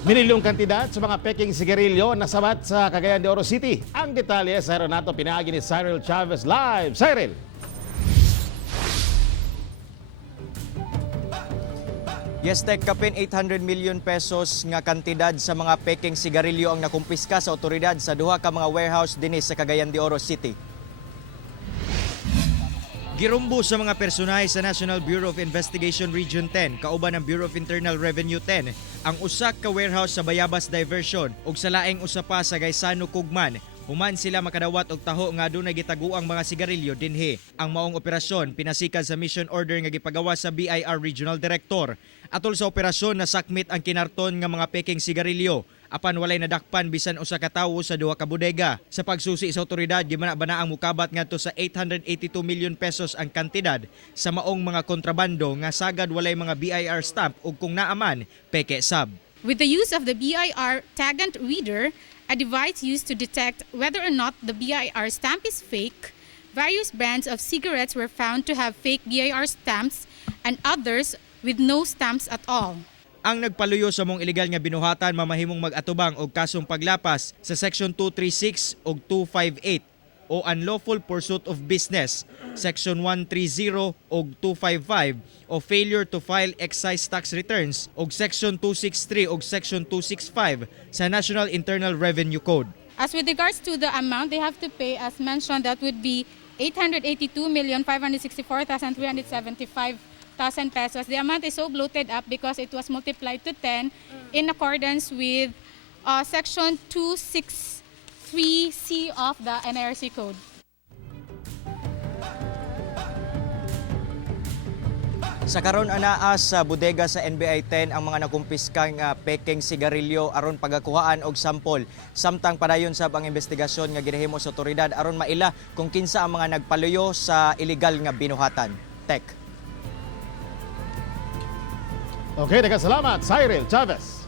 Mililyong kantidad sa mga peking sigarilyo na sabat sa Cagayan de Oro City. Ang detalye sa Renato pinahagi ni Cyril Chavez live. Cyril! Yes, Tek, kapin 800 million pesos nga kantidad sa mga peking sigarilyo ang nakumpiska sa otoridad sa duha ka mga warehouse dinis sa Cagayan de Oro City. Girumbo sa mga personahe sa National Bureau of Investigation Region 10 kauban ng Bureau of Internal Revenue 10 ang usak ka warehouse sa Bayabas Diversion ug sa laing usa pa sa Gaisano Kugman. Human sila makadawat og taho nga adunay gitaguang mga sigarilyo dinhi. Ang maong operasyon pinasikan sa mission order nga gipagawa sa BIR Regional Director. Atol sa operasyon nasakmit ang kinarton nga mga peking sigarilyo apan walay nadakpan bisan usa ka tawo sa duha ka bodega. Sa pagsusi sa otoridad gimana-bana ang mukabat ngadto sa 882 million pesos ang kantidad sa maong mga kontrabando nga sagad walay mga BIR stamp ug kung naaman peke sab. With the use of the BIR Tagant Reader, a device used to detect whether or not the BIR stamp is fake, various brands of cigarettes were found to have fake BIR stamps and others with no stamps at all. Ang nagpaluyo sa mong illegal nga binuhatan mamahimong mag-atubang og kasong paglapas sa Section 236 ug 258 o Unlawful Pursuit of Business, Section 130 ug 255 o Failure to File Excise Tax Returns ug Section 263 ug Section 265 sa National Internal Revenue Code. As with regards to the amount they have to pay, as mentioned, that would be 882,564,375 pesos. The amount is so bloated up because it was multiplied to 10 in accordance with Section 263C of the NIRC Code. Sa karon anaa sa bodega sa NBI 10 ang mga nakumpiskang peking sigarilyo aron pagakuhaan og sampol. Samtang padayon sab ang investigasyon nga ginahimo sa otoridad aron maila kung kinsa ang mga nagpaluyo sa illegal nga binuhatan. Tek. Okay, salamat, Cyril Chavez.